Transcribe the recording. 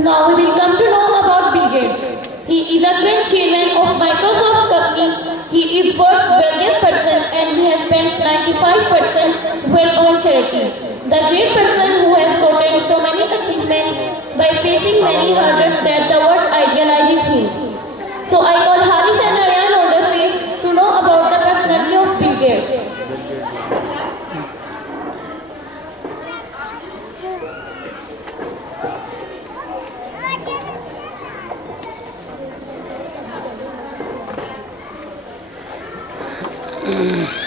Now we will come to know about Bill Gates. He is a great chairman of Microsoft company. He is world's wealthiest person and he has spent 95% well on charity. The great person who has gotten so many achievements by facing many hurdles that the world idealizes him. So I call Haris and Aryan on the stage to know about the personality of Bill Gates. Mm-hmm.